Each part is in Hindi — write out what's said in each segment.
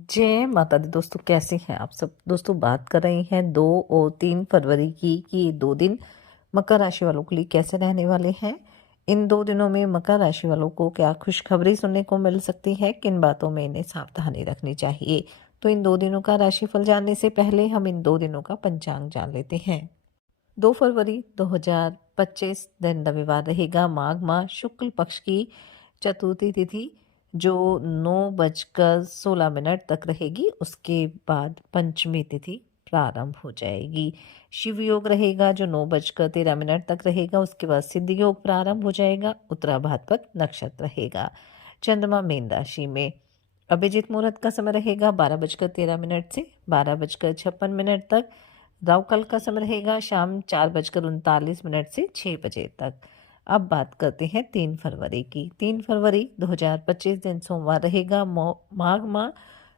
जय माता दी दोस्तों, कैसे हैं आप सब। दोस्तों बात कर रही हैं 2 और 3 फरवरी की कि ये 2 दिन मकर राशि वालों के लिए कैसे रहने वाले हैं। इन 2 दिनों में मकर राशि वालों को क्या खुशखबरी सुनने को मिल सकती है, किन बातों में इन्हें सावधानी रखनी चाहिए। तो इन 2 दिनों का राशिफल जानने से पहले हम इन 2 दिनों का पंचांग जान लेते हैं। 2 फरवरी 2025 दिन रविवार रहेगा। माघ माह शुक्ल पक्ष की चतुर्थी तिथि जो 9:16 तक रहेगी। उसके बाद पंचमी तिथि प्रारंभ हो जाएगी। शिव योग रहेगा जो 9:13 तक रहेगा। उसके बाद सिद्ध योग प्रारंभ हो जाएगा। उत्तरा भाद्रपद नक्षत्र रहेगा। चंद्रमा मीन राशि में। अभिजीत मुहूर्त का समय रहेगा 12:13 से 12:56 तक। राहु काल का समय रहेगा शाम 4:39 से 6 बजे तक। अब बात करते हैं 3 फरवरी की। 3 फरवरी 2025 दिन सोमवार रहेगा। माघ माह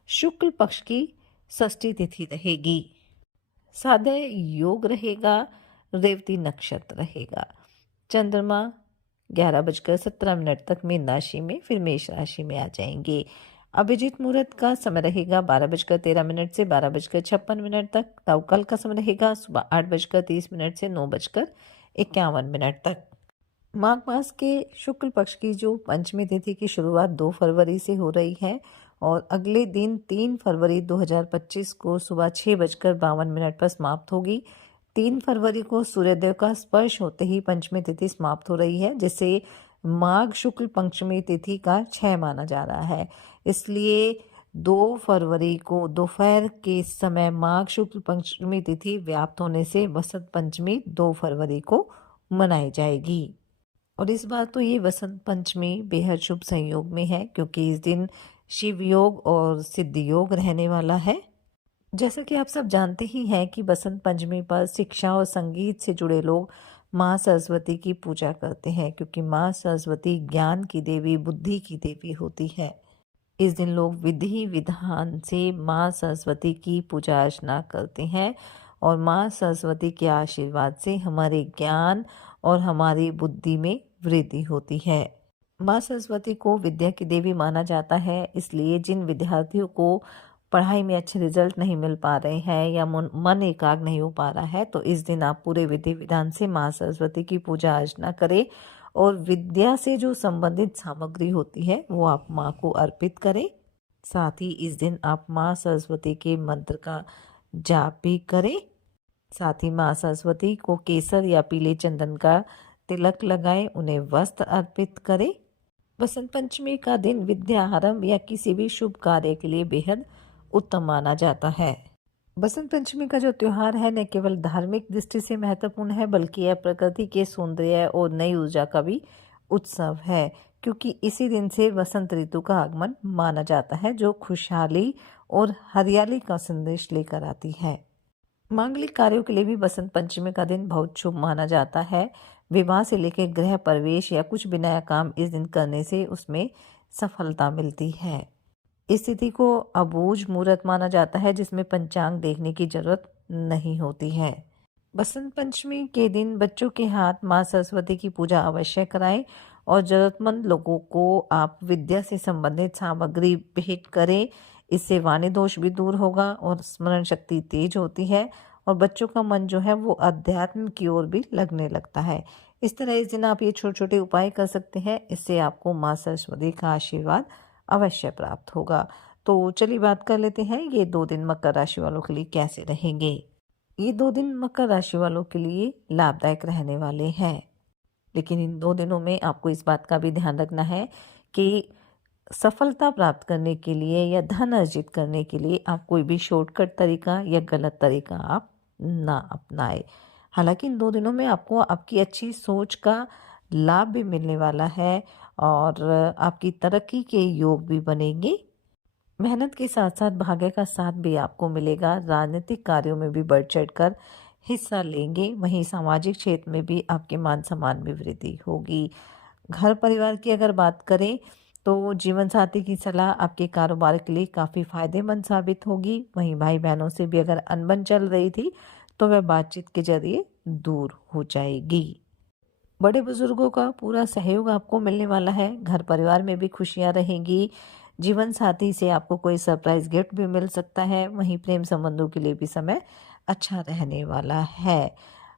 शुक्ल पक्ष की षष्ठी तिथि रहेगी। साध्य योग रहेगा। रेवती नक्षत्र रहेगा। चंद्रमा 11:17 तक मीन राशि में फिर मेष राशि में आ जाएंगे। अभिजीत मुहूर्त का समय रहेगा 12:13 से 12:56 तक। राहु काल का समय रहेगा सुबह 8:30 से 9:51 तक। माघ मास के शुक्ल पक्ष की जो पंचमी तिथि की शुरुआत 2 फरवरी से हो रही है और अगले दिन 3 फरवरी 2025 को सुबह 6:52 पर समाप्त होगी। 3 फरवरी को सूर्योदय का स्पर्श होते ही पंचमी तिथि समाप्त हो रही है, जिसे माघ शुक्ल पंचमी तिथि का क्षय माना जा रहा है। इसलिए 2 फरवरी को दोपहर के समय माघ शुक्ल पंचमी तिथि व्याप्त होने से वसंत पंचमी 2 फरवरी को मनाई जाएगी। और इस बार तो ये वसंत पंचमी बेहद शुभ संयोग में है, क्योंकि इस दिन शिव योग और सिद्ध योग रहने वाला है। जैसा कि आप सब जानते ही हैं कि बसंत पंचमी पर शिक्षा और संगीत से जुड़े लोग माँ सरस्वती की पूजा करते हैं, क्योंकि माँ सरस्वती ज्ञान की देवी, बुद्धि की देवी होती है। इस दिन लोग विधि विधान से माँ सरस्वती की पूजा अर्चना करते हैं और माँ सरस्वती के आशीर्वाद से हमारे ज्ञान और हमारी बुद्धि में वृद्धि होती है। माँ सरस्वती को विद्या की देवी माना जाता है, इसलिए जिन विद्यार्थियों को पढ़ाई में अच्छे रिजल्ट नहीं मिल पा रहे हैं या मन एकाग्र नहीं हो पा रहा है, तो इस दिन आप पूरे विधि विधान से माँ सरस्वती की पूजा अर्चना करें और विद्या से जो संबंधित सामग्री होती है वो आप माँ को अर्पित करें। साथ ही इस दिन आप माँ सरस्वती के मंत्र का जाप भी करें। साथ ही माँ सरस्वती को केसर या पीले चंदन का तिलक लगाएं, उन्हें वस्त्र अर्पित करें। बसंत पंचमी का दिन विद्या आरंभ या किसी भी शुभ कार्य के लिए बेहद उत्तम माना जाता है। बसंत पंचमी का जो त्योहार है न केवल धार्मिक दृष्टि से महत्वपूर्ण है, बल्कि यह प्रकृति के सौंदर्य और नई ऊर्जा का भी उत्सव है, क्योंकि इसी दिन से वसंत ऋतु का आगमन माना जाता है, जो खुशहाली और हरियाली का संदेश लेकर आती है। मांगलिक कार्यों के लिए भी बसंत पंचमी का दिन बहुत शुभ माना जाता है। विवाह से लेकर गृह प्रवेश या कुछ भी नया काम इस दिन करने से उसमें सफलता मिलती है। इस तिथि को अबूझ मुहूर्त माना जाता है, जिसमें पंचांग देखने की जरूरत नहीं होती है। बसंत पंचमी के दिन बच्चों के हाथ माँ सरस्वती की पूजा अवश्य कराएं और जरूरतमंद लोगों को आप विद्या से संबंधित सामग्री भेंट करें। इससे वाणी दोष भी दूर होगा और स्मरण शक्ति तेज होती है और बच्चों का मन जो है वो अध्यात्म की ओर भी लगने लगता है। इस तरह इस दिन आप ये छोटे छोटे उपाय कर सकते हैं, इससे आपको माँ सरस्वती का आशीर्वाद अवश्य प्राप्त होगा। तो चलिए बात कर लेते हैं ये 2 दिन मकर राशि वालों के लिए कैसे रहेंगे। ये 2 दिन मकर राशि वालों के लिए लाभदायक रहने वाले हैं, लेकिन इन 2 दिनों में आपको इस बात का भी ध्यान रखना है कि सफलता प्राप्त करने के लिए या धन अर्जित करने के लिए आप कोई भी शॉर्टकट तरीका या गलत तरीका आप ना अपनाएं। हालांकि इन 2 दिनों में आपको आपकी अच्छी सोच का लाभ भी मिलने वाला है और आपकी तरक्की के योग भी बनेंगे। मेहनत के साथ साथ भाग्य का साथ भी आपको मिलेगा। राजनीतिक कार्यों में भी बढ़ चढ़ कर हिस्सा लेंगे। वहीं सामाजिक क्षेत्र में भी आपके मान सम्मान में वृद्धि होगी। घर परिवार की अगर बात करें तो जीवन साथी की सलाह आपके कारोबार के लिए काफ़ी फायदेमंद साबित होगी। वहीं भाई बहनों से भी अगर अनबन चल रही थी तो वह बातचीत के जरिए दूर हो जाएगी। बड़े बुजुर्गों का पूरा सहयोग आपको मिलने वाला है। घर परिवार में भी खुशियां रहेंगी। जीवन साथी से आपको कोई सरप्राइज गिफ्ट भी मिल सकता है। वहीं प्रेम संबंधों के लिए भी समय अच्छा रहने वाला है।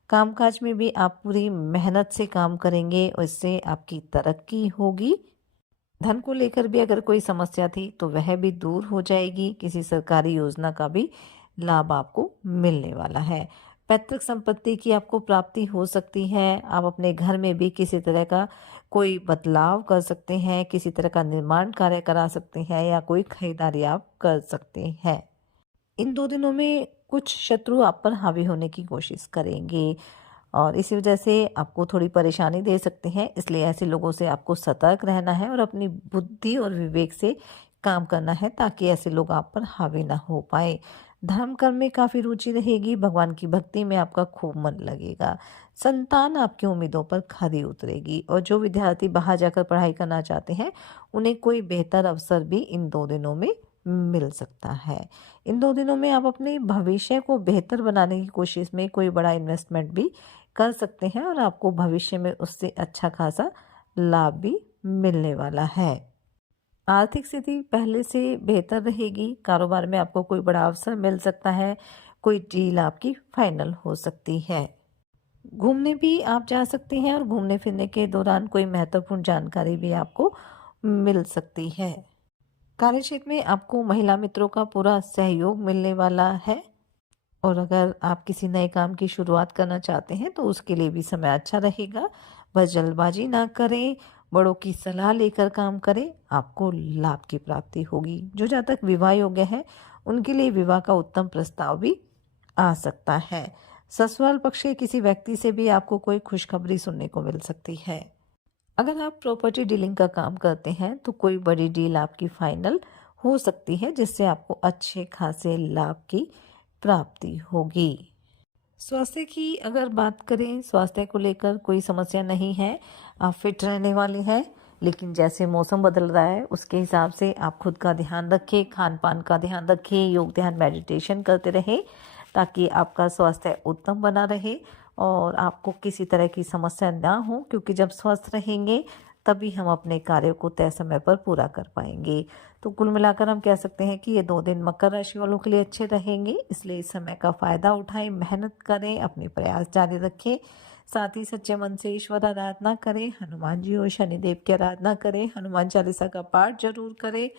कामकाज में भी आप पूरी मेहनत से काम करेंगे और इससे आपकी तरक्की होगी। धन को लेकर भी अगर कोई समस्या थी तो वह भी दूर हो जाएगी। किसी सरकारी योजना का भी लाभ आपको मिलने वाला है। पैतृक संपत्ति की आपको प्राप्ति हो सकती है। आप अपने घर में भी किसी तरह का कोई बदलाव कर सकते हैं, किसी तरह का निर्माण कार्य करा सकते हैं या कोई खरीदारी आप कर सकते हैं। इन 2 दिनों में कुछ शत्रु आप पर हावी होने की कोशिश करेंगे और इसी वजह से आपको थोड़ी परेशानी दे सकते हैं। इसलिए ऐसे लोगों से आपको सतर्क रहना है और अपनी बुद्धि और विवेक से काम करना है ताकि ऐसे लोग आप पर हावी ना हो पाए। धर्म कर्म में काफ़ी रुचि रहेगी। भगवान की भक्ति में आपका खूब मन लगेगा। संतान आपकी उम्मीदों पर खरी उतरेगी और जो विद्यार्थी बाहर जाकर पढ़ाई करना चाहते हैं उन्हें कोई बेहतर अवसर भी इन 2 दिनों में मिल सकता है। इन 2 दिनों में आप अपने भविष्य को बेहतर बनाने की कोशिश में कोई बड़ा इन्वेस्टमेंट भी कर सकते हैं और आपको भविष्य में उससे अच्छा खासा लाभ भी मिलने वाला है। आर्थिक स्थिति पहले से बेहतर रहेगी। कारोबार में आपको कोई बड़ा अवसर मिल सकता है। कोई डील आपकी फाइनल हो सकती है। घूमने भी आप जा सकते हैं और घूमने फिरने के दौरान कोई महत्वपूर्ण जानकारी भी आपको मिल सकती है। कार्यक्षेत्र में आपको महिला मित्रों का पूरा सहयोग मिलने वाला है और अगर आप किसी नए काम की शुरुआत करना चाहते हैं तो उसके लिए भी समय अच्छा रहेगा। बस जल्दबाजी ना करें, बड़ों की सलाह लेकर काम करें, आपको लाभ की प्राप्ति होगी। जो जातक विवाह योग्य है उनके लिए विवाह का उत्तम प्रस्ताव भी आ सकता है। ससुराल पक्ष के किसी व्यक्ति से भी आपको कोई खुशखबरी सुनने को मिल सकती है। अगर आप प्रॉपर्टी डीलिंग का काम करते हैं तो कोई बड़ी डील आपकी फाइनल हो सकती है जिससे आपको अच्छे खासे लाभ की प्राप्ति होगी। स्वास्थ्य की अगर बात करें, स्वास्थ्य को लेकर कोई समस्या नहीं है। आप फिट रहने वाले हैं, लेकिन जैसे मौसम बदल रहा है उसके हिसाब से आप खुद का ध्यान रखें, खान पान का ध्यान रखें, योग ध्यान मेडिटेशन करते रहें ताकि आपका स्वास्थ्य उत्तम बना रहे और आपको किसी तरह की समस्या ना हो, क्योंकि जब स्वस्थ रहेंगे तभी हम अपने कार्यों को तय समय पर पूरा कर पाएंगे। तो कुल मिलाकर हम कह सकते हैं कि ये 2 दिन मकर राशि वालों के लिए अच्छे रहेंगे। इसलिए इस समय का फ़ायदा उठाएं, मेहनत करें, अपने प्रयास जारी रखें। साथ ही सच्चे मन से ईश्वर आराधना करें, हनुमान जी और शनिदेव की आराधना करें, हनुमान चालीसा का पाठ जरूर करें।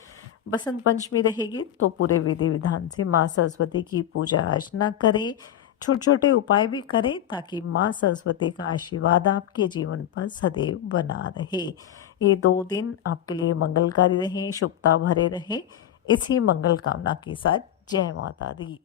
बसंत पंचमी रहेगी तो पूरे विधि विधान से माँ सरस्वती की पूजा अर्चना करें। छोटे छोटे उपाय भी करें ताकि माँ सरस्वती का आशीर्वाद आपके जीवन पर सदैव बना रहे। ये 2 दिन आपके लिए मंगलकारी रहें, शुभता भरे रहें। इसी मंगल कामना के साथ जय माता दी।